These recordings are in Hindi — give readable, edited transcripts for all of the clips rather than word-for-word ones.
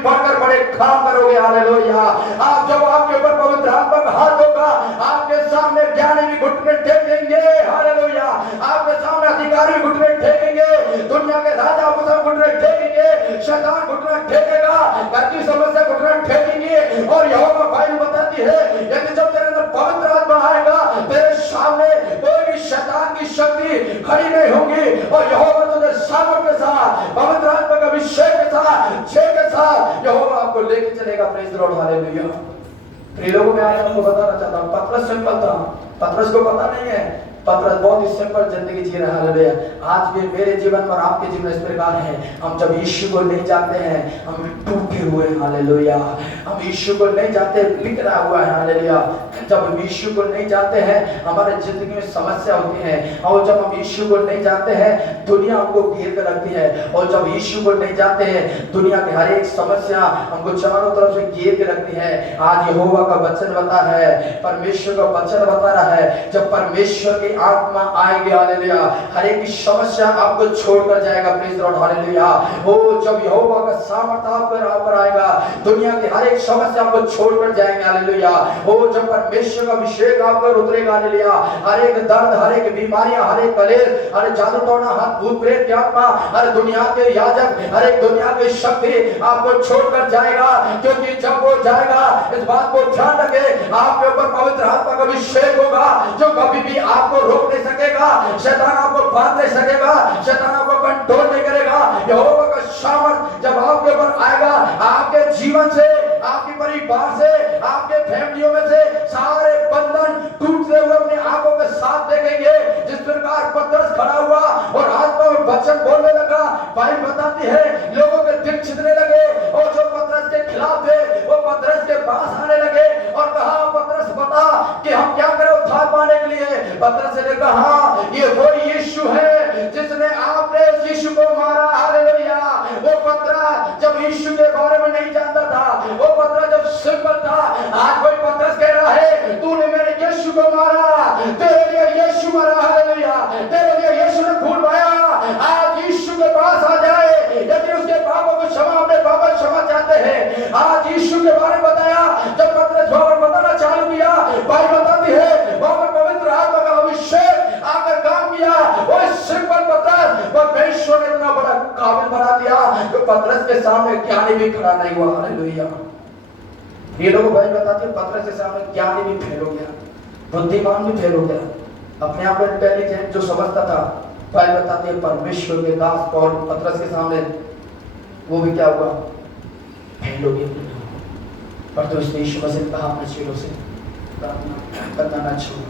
बढ़कर बड़े काम करोगे। हालेलुया। आप जब आपके ऊपर पवित्र आत्मा का हाथ होगा, आपके सामने ज्ञानी भी घुटने टेकेंगे। हालेलुया। आपके सामने अधिकारी भी घुटने टेकेंगे, दुनिया के राजा घुटने टेकेंगे, शैतान घुटना टेकेगा, घर की समस्या घुटना टेकेंगे। और यहोवा बाइबल बताती है यदि जब तेरे अंदर पवित्र आत्मा आएगा, तेरे सामने कोई भी शैतान की शक्ति खड़ी नहीं होगी। और यहोवा तुझे सामर्थ के साथ, पवित्र आत्मा का अभिषेक के साथ, जय के साथ यहोवा आपको लेके चलेगा। Praise the Lord. हालेलुया। प्रिय लोगों, मैं आज आपको बताना चाहता हूँ, पतरस सिंपल था। पतरस को पता नहीं है, पतरस बहुत ही सिंपल जिंदगी जी रहा है। आज भी मेरे जीवन पर, आपके जीवन इस प्रकार है। हम जब यीशु को नहीं जानते हैं, हम टूटे हुए। हालेलुया। हम यीशु को नहीं जानते, बिखरा हुआ है। हालेलुया। जब हम यीशु को नहीं जानते हैं, हमारे जिंदगी में समस्या होती है। और जब हम यीशु को नहीं जानते हैं, दुनिया हमको घेर कर रखती है। और जब यीशु को नहीं जानते हैं, दुनिया की हर एक समस्या हमको चारों तरफ से घेर के रखती है। आज यहोवा का वचन बता है, परमेश्वर का वचन बता रहा है, जब परमेश्वर की आत्मा आएगी, हालेलुया, हर एक समस्या आपको छोड़कर जाएगा। Praise Lord. हालेलुया। ओ जब यहोवा का सामर्थ्य आप पर आएगा, दुनिया की हर एक समस्या आपको छोड़कर जाएंगे। हालेलुया। ओ जब परमेश्वर का अभिषेक आप पर उतरेगा, हालेलुया, हर एक दर्द, हर एक बीमारियां, हर एक कलेश, हर जादू टोना, हाथ भूत प्रेत की आत्मा, हर दुनिया के याजक, हर एक दुनिया की शक्ति आपको छोड़कर जाएगा। क्योंकि जब वो जाएगा, इस बात को ध्यान रखे, आपके ऊपर पवित्र आत्मा का अभिषेक होगा, जो कभी भी आपको रोक नहीं सकेगा, शैतान आपको बांध नहीं सकेगा, शैतान आपको कंट्रोल नहीं करेगा। यहोवा का सामर्थ जब आपके ऊपर आएगा, आपके जीवन से, आपके परिवार से, आपके फैमिलियों में से सारे बंधन टूटते हुए अपनी आंखों के साथ देखेंगे। जिस प्रकार पतरस खड़ा हुआ और आत्मा में वचन बोलने लगा, बाइबल बताती है लोगों के दिल छिदने लगे, और जो पतरस के खिलाफ थे वो पतरस के पास आने लगे और कहा, पतरस बता कि हम क्या करें उद्धार पाने के लिए। पतरस ने कहा, ये वही यीशु है जिसने आपने उस यीशु को मारा। हालेलुया। वो पतरस जब यीशु के बारे में नहीं जानता था, वो पतरस जब सिंपल था, आज कोई पतरस कह रहा है, तूने मेरे यीशु को मारा, तेरे लिए यीशु मरा। हालेलुया। तेरे लिए यीशु ने खून बहाया। आज यीशु के पास आ जाए, यदि उसके पापों को क्षमा, अपने पापों को क्षमा चाहते हैं। आज यीशु के बारे में बताया, जब पतरस वहां पर बताना चालू किया, बाइबल बताती है वहां पर पवित्र आत्मा का अभिषेक आकर काम किया। वो सिंपल पतरस परमेश्वर ने इतना बड़ा काबिल बना दिया कि पतरस के सामने ज्ञानी भी खड़ा नहीं हुआ। हालेलुया। ये लोग भाई बताते हैं, पतरस के सामने ज्ञानी भी फेल हो गया, बुद्धिमान भी फेल हो गया, अपने आप में इंटेलिजेंट जो समझता था। भाई बताते हैं परमेश्वर के दास पौल पतरस के सामने वो भी क्या हुआ, फेल हो गया। पर तो इसने यीशु मसीह ने कहा अपने चेलों से, प्रार्थना करना ना छोड़ो,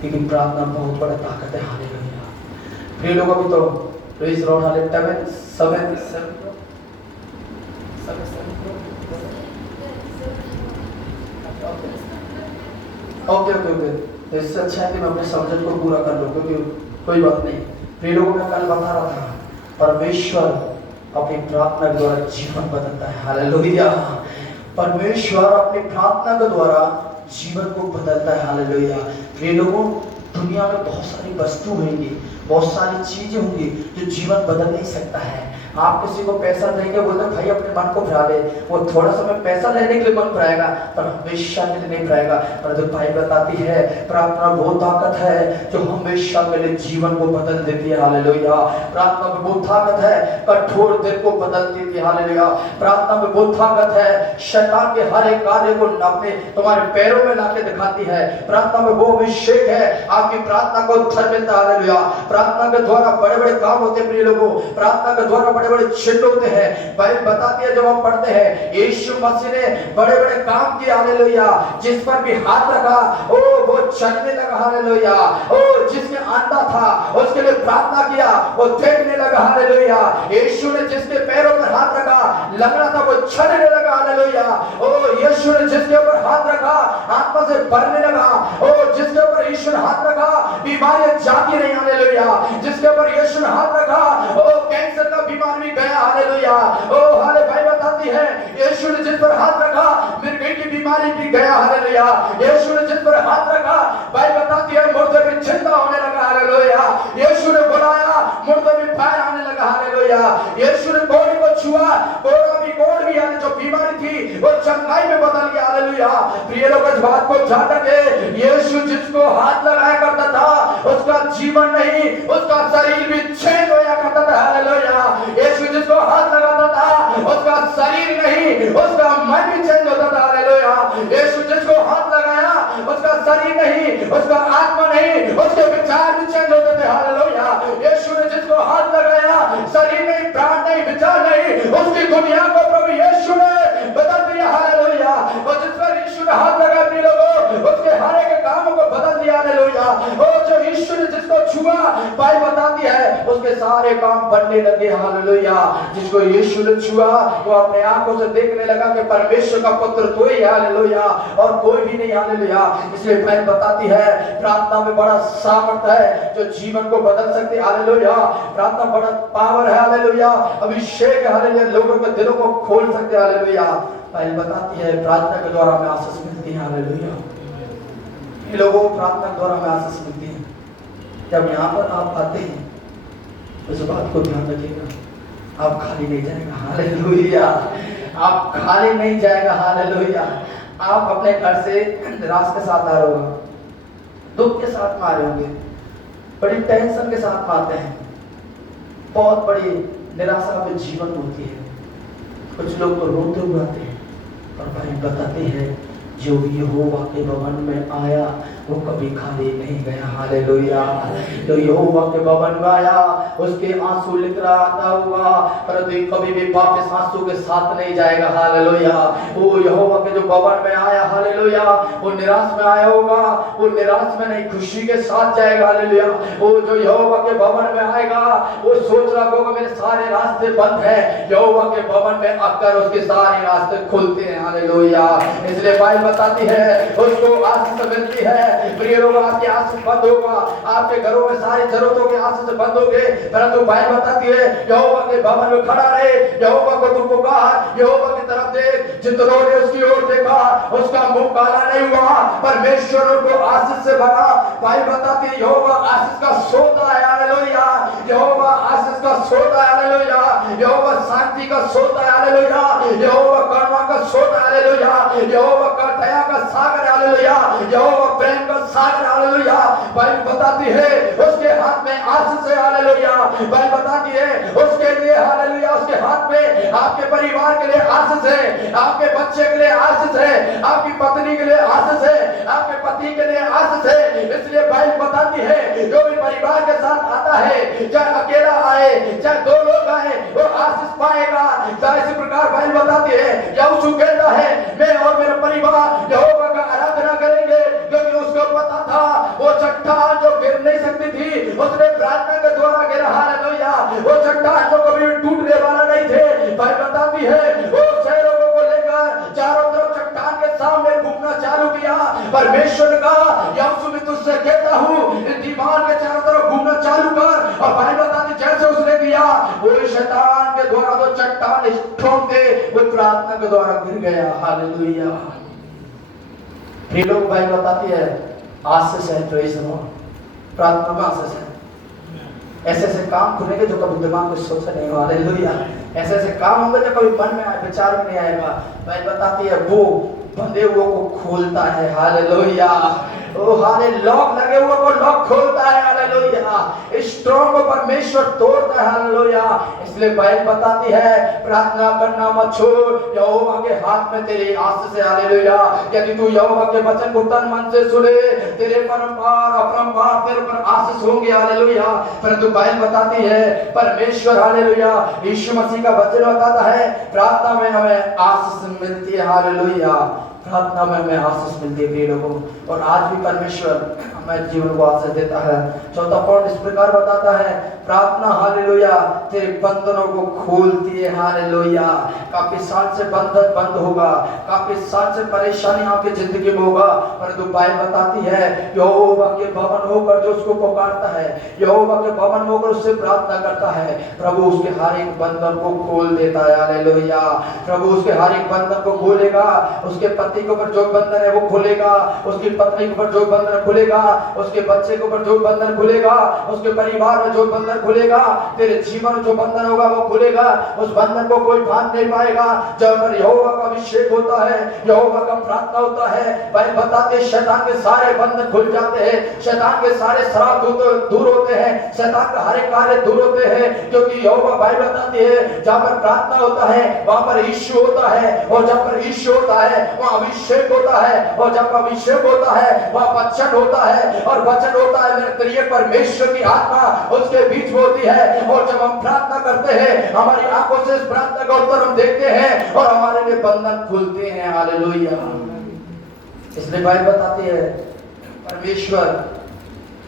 क्योंकि प्रार्थना बहुत बड़ा ताकत है। हालेलुया। प्रिय लोगों, अभी तो प्रेज लॉर्ड। हालेलुया। ओके, इससे अच्छा है कि मैं अपने समझ को पूरा कर लूं, क्योंकि कोई बात नहीं। प्रिय लोगों, मैं कल बता रहा था, परमेश्वर अपनी प्रार्थना के द्वारा जीवन बदलता है। हालेलुया। परमेश्वर अपनी प्रार्थना के द्वारा जीवन को बदलता है। हालेलुया। प्रिय लोगों, दुनिया में बहुत सारी वस्तु होंगी, बहुत सारी चीजें होंगी जो जीवन बदल नहीं सकता है। आप किसी को पैसा देंगे, बोलते भाई अपने मन को भरा ले, वो थोड़ा समय पैसा लेने के लिए मन भराएगा, पर हमेशा के लिए नहीं भराएगा। पर जो भाई बताती है, प्रार्थना वो ताकत है जो हमेशा के लिए जीवन को बदल देती है। हालेलुया। प्रार्थना में वो ताकत है, कठोर दिल को बदल देती है। हालेलुया। प्रार्थना में वो ताकत है, शैतान के हर एक कार्य को अपने तुम्हारे पैरों में लाके दिखाती है। प्रार्थना में वो अभिषेक है, आपकी प्रार्थना को उत्तर मिलता है। हालेलुया। प्रार्थना के द्वारा बड़े बड़े काम होते हैं। प्रिय लोगों, प्रार्थना के द्वारा बड़े बड़े चिन्ह होते हैं। बाइबल बताती है, जब हम पढ़ते हैं यीशु मसीह ने बड़े बड़े काम किए। हालेलुया। जिस पर भी हाथ रखा ओ वो चलने लगा। हालेलुया। ओ जिसके अंधा था उसके लिए प्रार्थना किया, वो देखने लगा। हालेलुया। यीशु ने जिसके पैरों पर हाथ रखा, लंगड़ा था, वो चलने लगा। हालेलुया। ओ यीशु ने जिसके ऊपर हाथ रखा, आत्मा से भरने लगा। ओ जिसके ऊपर यीशु ने हाथ रखा, बीमारियां जाती नहीं। हालेलुया। जिसके ऊपर यीशु ने हाथ रखा, ओ कैंसर का बीमारी भी गया। हालेलुया। ओ हाले भाई बताती है, यीशु ने जिस पर हाथ रखा, मिर्गी की बीमारी भी गया। हालेलुया। यीशु ने जिस पर हाथ रखा, भाई बताती है, मुर्दे भी जिंदा होने लगा। हालेलुया। यीशु ने बुलाया, मुर्दे भी बाहर आने लगा। हालेलुया। यीशु ने कोढ़ी को छुआ, कोढ़ा भी कोढ़ भी आने यानी जो बीमारी थी वो चंगाई में बदल गया। हालेलुया। प्रिय लोग, इस बात को ध्यान रखें, यीशु जिसको हाथ लगाया करता था उसका जीवन नहीं, उसका शरीर भी चेंज होया करता था। हालेलुया। यीशु जिसको हाथ लगाता था उसका शरीर नहीं, उसका मन भी चेंज होता था। हालेलुया। यीशु जिसको हाथ लगाया उसका शरीर नहीं, उसका आत्मा नहीं, उसके विचार भी चेंज होते थे। हालेलुया। यीशु ने जिसको हाथ लगाया, शरीर नहीं, प्राण नहीं, विचार नहीं, उसकी दुनिया को प्रभु यीशु ने बदल दिया। हालेलुया। और जिस पर यीशु ने हाथ लगाया अपने लोगों, उसके हर एक कामों को बदल दिया। हालेलुया। और जो यीशु ने जिसको छुआ, बाइबल बताती है उसके सारे काम बनने लगे। हालेलुया। जिसको यीशु ने छुआ वो अपने आंखों से देखने लगा कि परमेश्वर का पुत्र तो ही। हालेलुया। और कोई भी नहीं। हालेलुया। इसलिए बाइबल बताती है प्रार्थना में बड़ा सामर्थ्य है जो जीवन को बदल सकती है। हालेलुया। प्रार्थना बड़ा पावर है। हालेलुया। अभिषेक है। हालेलुया। लोगों के दिलों को खोल सकते हैं। हालेलुया। बाइबल बताती है प्रार्थना के द्वारा हमें आशीष मिलती है। हालेलुया। ये लोगों को प्रार्थना के द्वारा हमें आशीष मिलती है। जब यहाँ पर आप आते हैं इस बात को ध्यान रखिएगा, आप खाली नहीं जाएगा। हालेलुया। आप खाली नहीं जाएगा। हालेलुया। आप अपने घर से निराश के साथ आ रहे होगा, दुख के साथ में आ रहे होंगे, बड़ी टेंशन के साथ में आते हैं, बहुत बड़ी निराशा में जीवन होती है। कुछ लोग तो रोते हुए आते हैं, और भाई बताते हैं जो यहोवा के भवन में आया वो कभी खाली नहीं गया। हालेलुया। जो यहोवा के भवन में आया उसके आंसू लिख रहा आता हुआ, परंतु कभी भी वापस आंसू के साथ नहीं जाएगा। हालेलुया। वो यहोवा के जो भवन में आया, हालेलुया, वो निराश में आया होगा, वो निराश में नहीं खुशी के साथ जाएगा। हालेलुया। वो जो यहोवा के भवन में आएगा वो सोच रहा होगा मेरे सारे रास्ते बंद है, यहोवा के भवन में आकर उसके सारे रास्ते खुलते हैं। हालेलुया। इसलिए बाइबल बताती है उसको आशीष मिलती है। प्रिय लोग, आपके आशीष बंद होगा, आपके घरों में सारी जरूरतों के आशीष बंद होंगे, परंतु बाइबल बताती है यहोवा के भवन में खड़ा रहे, यहोवा को तू पुकार, यहोवा की तरफ देख। जितनों ने उसकी ओर देखा उसका मुंह काला नहीं हुआ, परमेश्वर उनको आशीष से भरा। बाइबल बताती है यहोवा आशीष का सोता है। हालेलुया। यहोवा आशीष का सोता है। हालेलुया। यहोवा शांति का सोता है। हालेलुया। यहोवा करुणा का सोता है। हालेलुया। यहोवा का दया का सागर। हालेलुया। यहोवा प्रेम का सागर। हालेलुया। बाइबल बताती है उसके हाथ में आशीष है। हालेलुया। बाइबल बताती है उसके लिए, हालेलुया, उसके हाथ में आपके परिवार के लिए आशीष है, आपके बच्चे के लिए आशीष है, आपकी पत्नी के लिए आशीष है, आपके पति के लिए आशीष है। इसलिए बाइबल बताती है जो भी परिवार के साथ आता है, चाहे अकेला आए चाहे दो लोग आए, वो आशीष पाएगा। चाहे इसी प्रकार बाइबल बताती है यहोशू कहता है मैं और मेरा परिवार यहोवा का आराधना करेंगे, क्योंकि उसको पता था वो चट्टान जो गिर नहीं सकती थी उसने प्रार्थना के द्वारा गिरा। हालेलुया। वो चट्टान जो कभी टूटने वाला नहीं थे, बाइबल बताती है वो शहरों को लेकर चारों तरफ चट्टान के सामने घूमना चालू किया। परमेश्वर ने कहा यहोशू मैं तुझसे कहता हूँ इस दीवार के चारों तरफ घूमना चालू कर। और बाइबल बताती जैसे उसने किया वो शैतान के द्वारा तो चट्टान स्ट्रॉन्ग थे वो प्रार्थना के द्वारा गिर गया। हालेलुया। ये लोग बाइबल बताती है आशीष है, प्रेज़ द लॉर्ड। प्रार्थना में आशीष है। ऐसे ऐसे काम खुलेंगे जो कभी दिमाग में सोचा नहीं हो। हालेलुया। ऐसे ऐसे काम होंगे जो कभी मन में आए, विचार में नहीं आएगा। बाइबल बताती है वो बंधे हुए को खोलता है। हालेलुया। ओ हाले लॉक लगे हुए को लॉक खोलता है। हालेलुया। स्ट्रॉन्ग को परमेश्वर तोड़ता है। हालेलुया। इसलिए बाइबल बताती है प्रार्थना करना मत छोड़, यहोवा के हाथ में तेरी आशीष है। हालेलुया। यदि तू यहोवा के वचन को तन मन से सुने तेरे परम्पार अपरम्पार तेरे पर आशीष होंगे। हालेलुया। परंतु बाइबल बताती है परमेश्वर, हालेलुया, यीशु मसीह का वचन बताता है प्रार्थना में हमें आशीष मिलती है। हालेलुया। प्रार्थना में हमें आशीष मिलती है प्रिय लोगों। और आज भी परमेश्वर हमें जीवन को आशीष देता है। चौथा पॉइंट इस प्रकार बताता है प्रार्थना, हालेलुया, तेरे बंधनों को खोलती है। हालेलुया। काफी साल से बंधन बंद होगा, काफी साल से परेशानी आपकी जिंदगी में होगा, परंतु बाइबल बताती है यहोवा के भवन होकर जो उसको पुकारता है, यहोवा के भवन में होकर उससे प्रार्थना करता है, प्रभु उसके हर एक बंधन को खोल देता है। हालेलुया। प्रभु उसके हर एक बंधन को खोलेगा। उसके पति के ऊपर जो बंधन है वो खोलेगा, उसकी पत्नी के ऊपर जो बंधन खुलेगा, उसके बच्चे के ऊपर जो बंधन खुलेगा, उसके परिवार में जो बंधन बंधन खुलेगा, तेरे जीवन में जो बंधन होगा वो खुलेगा, उस बंधन को कोई बांध नहीं पाएगा। जब अगर यहोवा का अभिषेक होता है, यहोवा का प्रार्थना होता है, भाई बताते शैतान के सारे बंधन खुल जाते हैं, शैतान के सारे श्राप दूर होते हैं, शैतान का हर एक कार्य दूर होते हैं, क्योंकि यहोवा भाई बताती है जहां पर प्रार्थना होता है वहां पर यीशु होता है, और जहां पर यीशु होता है वहां अभिषेक होता है, और जब अभिषेक होता है वहां वचन होता है, और वचन होता है मेरे प्रिय परमेश्वर की आत्मा उसके बीच में होती है। और जब हम प्रार्थना करते हैं हमारी आंखों से इस प्रार्थना का उत्तर हम देखते हैं और हमारे लिए बंधन खुलते हैं। हालेलुया। इसलिए बाइबल बताती है परमेश्वर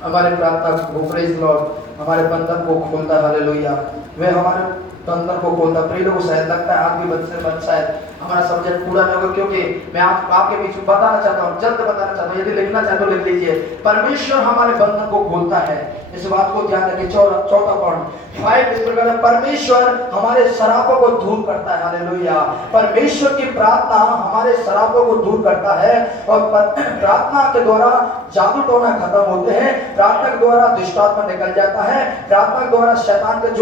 हमारे प्रार्थना को, प्रेज लॉर्ड, हमारे बंधन को खोलता है। हालेलुया। वे हमारे बंधन को खोलता। प्रिय लोगों को शायद लगता है आपके बच्चे शायद हमारा सब्जेक्ट पूरा नहीं होगा, क्योंकि मैं आपके बीच में बताना चाहता हूँ, जल्द बताना चाहता हूँ, यदि लिखना चाहते हो लिख लीजिए। परमेश्वर हमारे बंधन को खोलता है, इस बात को ध्यान रखिए। चौथा पॉइंट 5 इस प्रकार परमेश्वर हमारे शरापों को दूर करता है। हालेलुया। परमेश्वर की प्रार्थना हमारे शरापों को दूर करता है, और प्रार्थना के द्वारा जादू टोना खत्म होते हैं, प्रार्थना के द्वारा दुष्टात्मा निकल जाता है, प्रार्थना के द्वारा शैतान के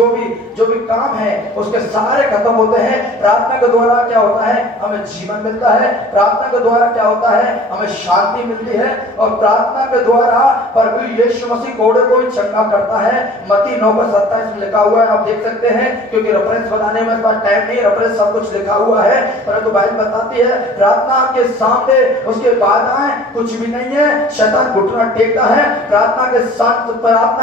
जो भी काम है उसके सारे खत्म होते हैं। प्रार्थना के द्वारा क्या होता है, हमें जीवन मिलता है। प्रार्थना के द्वारा क्या होता है, हमें शांति मिलती है। और प्रार्थना के द्वारा प्रभु यीशु मसीह कोड़े को भी चंगा करता है। मत्ती 9:27 में लिखा हुआ है, आप देख सकते हैं, क्योंकि रेफरेंस बताने में पास टाइम नहीं, रेफरेंस सब कुछ लिखा हुआ है, परंतु बाइबल बताती है प्रार्थना के सामने उसके बाधाएं कुछ भी नहीं है। शैतान घुटना टेकता है, प्रार्थना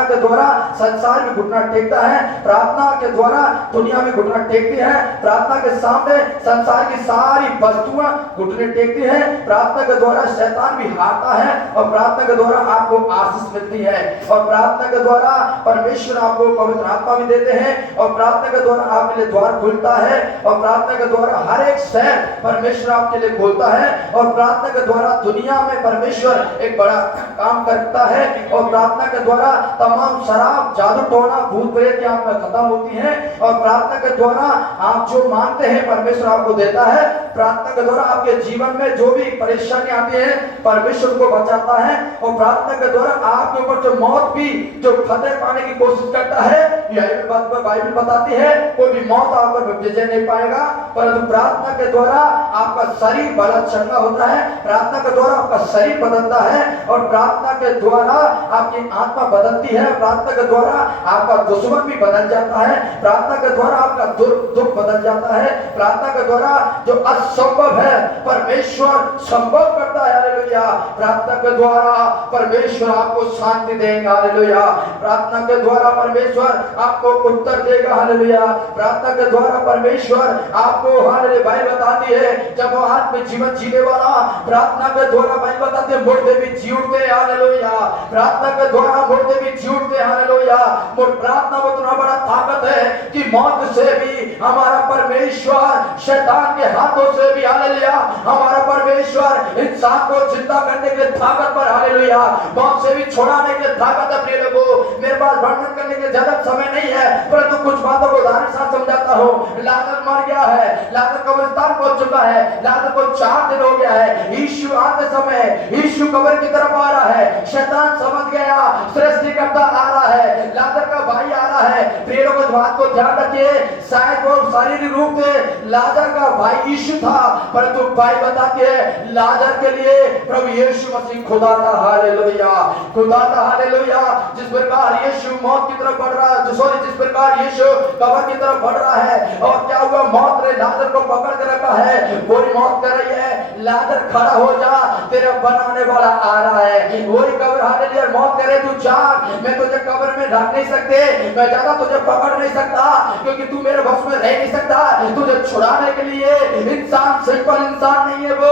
के द्वारा संसार में घुटना टेकता है, प्रार्थना के द्वारा दुनिया में घुटना टेकती है, प्रार्थना के सामने संसार की सारी वस्तुएं घुटने टेकती है, प्रार्थना के द्वारा शैतान भी हारता है, और प्रार्थना के द्वारा आपको आशीष मिलती है, और प्रार्थना के द्वारा परमेश्वर आपको पवित्र आत्मा भी देते हैं, और प्रार्थना के द्वारा आपके लिए द्वार खुलता है, और प्रार्थना के द्वारा हर एक शहर परमेश्वर आपके लिए खोलता है, और प्रार्थना के द्वारा दुनिया में परमेश्वर एक बड़ा काम करता है, और प्रार्थना के द्वारा तमाम शराब, जादू टोना, भूत प्रेत की आप में खत्म होती है, और प्रार्थना के द्वारा आप जो मांगते हैं परमेश्वर आपको देता है। प्रार्थना के द्वारा आपके जीवन में जो भी परेशानी आती है परमेश्वर को बचाता है, और प्रार्थना के द्वारा आपके ऊपर जो मौत भी जो फतेह पाने की कोशिश करता है, यह बात बाइबल बताती है कोई भी मौत आप पर विजय नहीं पाएगा, परंतु प्रार्थना के द्वारा आपका शरीर बड़ा चंगा होता है, प्रार्थना के द्वारा आपका शरीर बदलता है, और प्रार्थना के द्वारा आपकी आत्मा बदलती है, प्रार्थना के द्वारा आपका दुश्मन भी बदल जाता है, प्रार्थना के द्वारा आपका दुख बदल जाता है, प्रार्थना के द्वारा जो असंभव है परमेश्वर संभव करता है। हालेलुया। प्रार्थना के द्वारा परमेश्वर आपको शांति देगा। हालेलुया। प्रार्थना के द्वारा परमेश्वर आपको उत्तर देगा। हालेलुया। प्रार्थना के द्वारा परमेश्वर आपको हालेलुया भाई बताती है जब वो आत्मिक जीवन जीने वाला प्रार्थना के द्वारा भाई बताते हैं मुर्दे भी जी उठते। हालेलुया। प्रार्थना के द्वारा मुर्दे भी जी उठते। हालेलुया। प्रार्थना में इतना बड़ा ताकत है कि मौत से भी हमारा परमेश्वर, शैतान के हाथों से भी हालेलुया हमारा परमेश्वर इंसान को जिंदा करने के लिए ताकत पर, हालेलुया मौत से भी छुड़ाने के लिए ताकत अपने लोगों। मेरे पास वर्णन करने के ज्यादा समय नहीं है, परंतु कुछ बातों को उदाहरण साथ समझाता हूँ। लाजर मर गया है, लाजर कब्रिस्तान पहुंच चुका है, लाजर को 4 दिन हो गया है। यीशु आते समय यीशु कब्र की तरफ आ रहा है, शैतान समझ गया सृष्टिकर्ता आ रहा है, लाजर का भाई आ रहा है। प्रिय लोगों इस बात को ध्यान रखिए, शायद वो शारीरिक रूप से लाजर का भाई यीशु था, परंतु भाई बताती है लाजर के लिए प्रभु यीशु मसीह खुदा था। हालेलुया। खुदा था। हालेलुया। जिस प्रकार यीशु मौत की तरफ बढ़ रहा है, जिस प्रकार यीशु कब्र की तरफ बढ़ रहा है, और क्या हुआ, मौत ने लाजर को पकड़ के रखा है, पूरी मौत कर रही है, लाजर खड़ा हो जा, तेरा बनाने वाला आ रहा है। वही कब्र हालेलुया मौत करे तू जाग, मैं तुझे कब्र में ढक नहीं सकते, मैं ज्यादा तुझे पकड़ नहीं सकता, क्योंकि तू मेरे बस में रह नहीं सकता। तुझे छुड़ाने के लिए इंसान सिंपल इंसान नहीं है, वो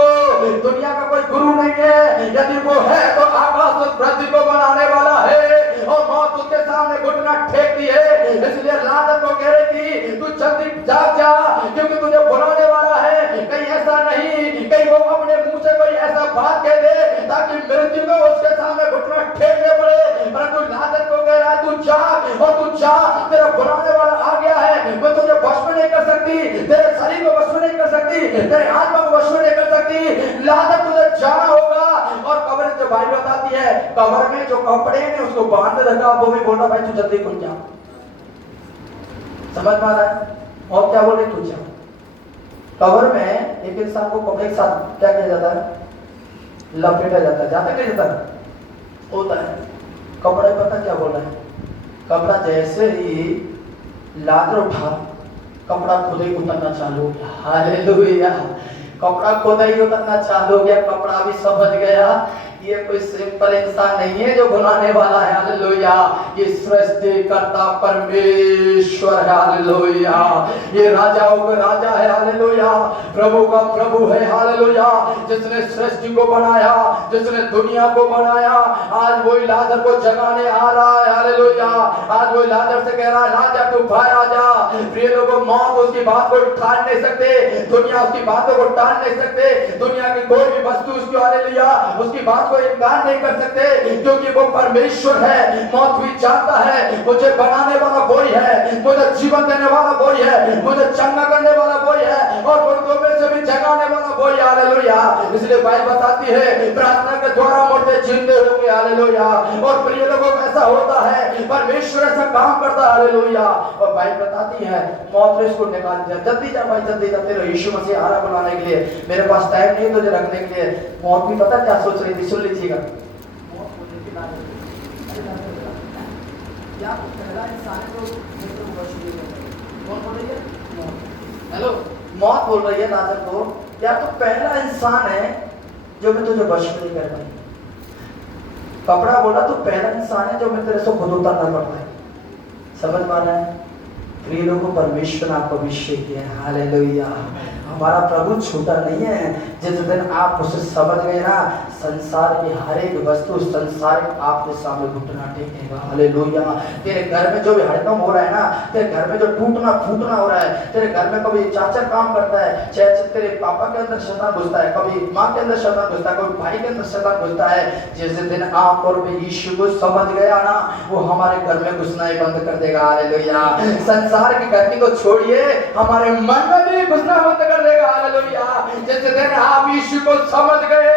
दुनिया का कोई गुरु नहीं है, यदि वो है तो आकाश उस पृथ्वी को बनाने वाला है, और मौत उसके सामने घुटना टेकती है। इसलिए लाजर को कह रही थी तू जल्दी जाग जा, क्योंकि तुझे बुलाने वाला है। कहीं ऐसा नहीं कहीं वो अपने मुंह से कोई ऐसा बात कह दे ताकि मृत्यु को उसके सामने घुटना टेकने पड़े, परंतु लाजर को कह रहा है तू जाग, और तू जा, तेरा बुलाने वाला आ गया है। मैं तुझे वश में नहीं कर सकती, तेरे शरीर को वश में नहीं कर सकती, तेरे आत्मा को वश में नहीं कर सकती। लाजर तुझे जाना होगा। और कब्र जो भाई बताती है, कब्र में जो कपड़े ने उसको बांध रखा, वो भी बोला भाई तू जल्दी खुल जा, समझ में आ रहा है? और क्या बोल रहे तू क्या? कवर में एक इंसान को कपड़े के साथ क्या किया जाता है? लपेटा जाता है। जाता क्या जाता है? होता है। कपड़े पता क्या बोल रहा है? कपड़ा जैसे ही लादर उठा, कपड़ा खुद ही उतरना चालू हो गया। हालेलुया। कपड़ा खुद ही उतरना चालू हो गया। कपड़ा भी समझ गया ये कोई सिंपल इंसान नहीं है जो भुलाने वाला है। हालेलुया। ये सृष्टिकर्ता परमेश्वर है। हालेलुया। ये राजाओं का राजा है। हालेलुया। प्रभु का प्रभु है। हालेलुया। जिसने सृष्टि को बनाया, जिसने दुनिया को बनाया, आज वही लाजर को जगाने आ रहा है। हालेलुया। आज वही लाजर से कह रहा है, लाजर तू बाहर आ जा। प्रिय लोगों, मौत उसकी बात को टाल नहीं सकते, दुनिया उसकी बातों को टाल नहीं सकते, दुनिया की कोई भी वस्तु उसकी हालेलुया उसकी बात को इनकार नहीं कर सकते, क्योंकि वो परमेश्वर है। मौत भी जानता है मुझे बनाने वाला वही है, मुझे जीवन देने वाला वही है, मुझे चंगा करने वाला वही है, और मुर्दों में से भी जगाने वाला वही। हालेलुया। इसलिए बाइबल बताती है प्रार्थना के द्वारा मुर्दे जिंदे होंगे। हालेलुया। और प्रिय लोगों, ऐसा होता है, परमेश्वर ऐसा काम करता है। हालेलुया। और बाइबल बताती है मौत इसको निकाल दिया। जल्दी जा भाई, जल्दी जाते रहो, यीशु मसीह आ रहा बुलाने के लिए। मेरे पास टाइम नहीं तुझे रखने के लिए। मौत भी पता क्या सोच रही थी? सुन लीजिएगा। हेलो, मौत बोल रही है लाजर को, क्या तो पहला इंसान है जो मैं तुझे वश नहीं कर पाई। कपड़ा बोला तो पहला इंसान है जो मैं तेरे से खुद उतरना पड़ता है। समझ पा रहा है? प्रिय लोगों, परमेश्वर ने आपको अभिषेक किया है। हालेलुया। हमारा प्रभु छोटा नहीं है। जिस दिन आप उसे समझ गए ना, संसार की हर एक वस्तु, संसार आपके सामने घुटना टेकेगा। हालेलुया। तेरे घर में जो भी हड़कंप हो रहा है ना, तेरे घर में जो टूटना फूटना हो रहा है, तेरे घर में कभी चाचा काम करता है, चाहे तेरे पापा के अंदर शैतान घुसता है, कभी माँ के अंदर शैतान घुसता है, कभी भाई के अंदर शैतान घुसता है। जिस दिन आप और मैं यीशु को समझ गया ना, वो हमारे घर में घुसना ही बंद कर देगा। हालेलुया। संसार की गर्मी को छोड़िए, हमारे मन में भी घुसना बंद कर देगा। हालेलुया। जिस दिन आप यीशु को समझ गए,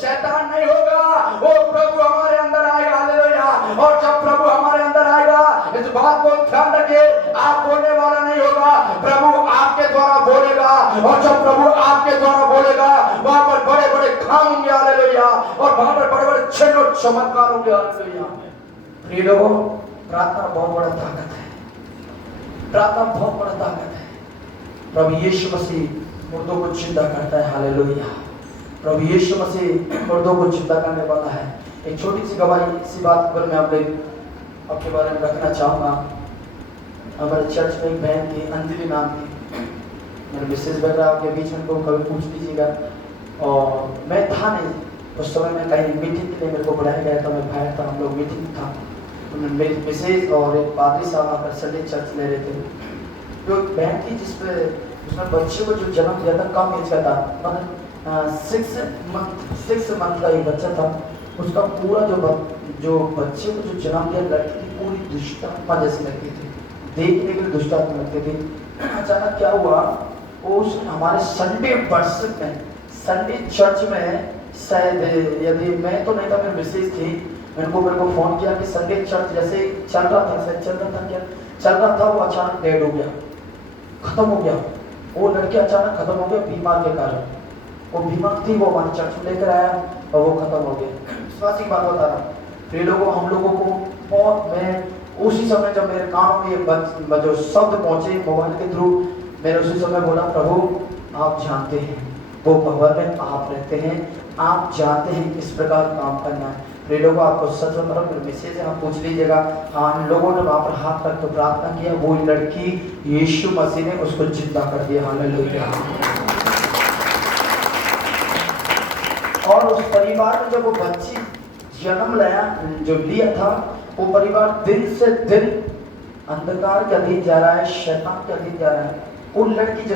शैतान नहीं होगा, वो प्रभु हमारे अंदर आएगा। हालेलुया। और जब प्रभु हमारे अंदर आएगा, इस बात को ध्यान रखिए, आप बोलने वाला नहीं होगा, प्रभु आपके द्वारा बोलेगा। और जब प्रभु आपके द्वारा बोलेगा, वहां पर बड़े बड़े काम होंगे। हालेलुया। और वहां पर बड़े बड़े चिन्ह और चमत्कार होंगे। हालेलुया। प्रिय लोगों, प्रार्थना बहुत बड़ा ताकत है। प्रार्थना बहुत बड़ा ताकत है। प्रभु यीशु मसीह मुर्दों को जिंदा करता है। हालेलुया। प्रभु यीशु मसीह मुर्दों को जिंदा करने वाला है। एक छोटी सी गवाही सी बात पर मैं आपके बारे में रखना चाहूँगा। हमारे चर्च में एक बहन थी, अंजलि नाम थी। मेरे मिसेज वगैरह आपके बीच में कभी पूछ लीजिएगा। और मैं था नहीं उस समय, में कहीं मीटिंग के लिए मेरे को बुलाया गया था, मैं बाहर था, हम लोग मीटिंग था। मेरी मिसेज और एक पादरी साहब आकर संडे चर्च ले रहे थे। जो बहन थी जिसपे उसमें बच्चे को जो जन्म दिया था, कम एज का था, मतलब 6 मंथ का एक बच्चा था। उसका पूरा जो बच्चे को जो जन्म दिया, लड़की की पूरी दुष्टात्मा जैसी लगती थी, देखने के लिए दुष्टात्मा लगती थी। अचानक क्या हुआ, वो हमारे संडे वर्शिप में, संडे चर्च में, शायद यदि मैं तो नहीं था, मेरी मिसेज थी, मेरे को फोन किया कि संडे चर्च जैसे चल रहा था, वो अचानक डेड हो गया, खत्म हो गया। वो लड़की अचानक खत्म हो गया बीमार के कारण। वो बीमार थी, वो हमारे चर्च में लेकर आया और वो खत्म हो गया। विश्वासी बात बता रहा हूँ। प्रिय लोगों, हम लोगों को बहुत, मैं उसी समय जब मेरे कानों में ये जो शब्द पहुंचे मोबाइल के थ्रू, मैंने उसी समय बोला, प्रभु आप जानते हैं वो भवन में आप रहते हैं, आप जानते हैं किस प्रकार काम करना है। प्रिय लोगों, आपको सच बता रहा हूँ, मैसेज है, आप पूछ लीजिएगा। हाँ, लोगों ने वहाँ पर हाथ रख तो प्रार्थना किया, वो लड़की यीशु मसीह ने उसको जिंदा कर दिया। हालेलुया। और उस परिवार में जब वो बच्ची जन्म लिया था, वो परिवार दिन से दिन अंधकार के अधीन जा रहा है, शैतान के अधीन जा रहा है। वो लड़की जो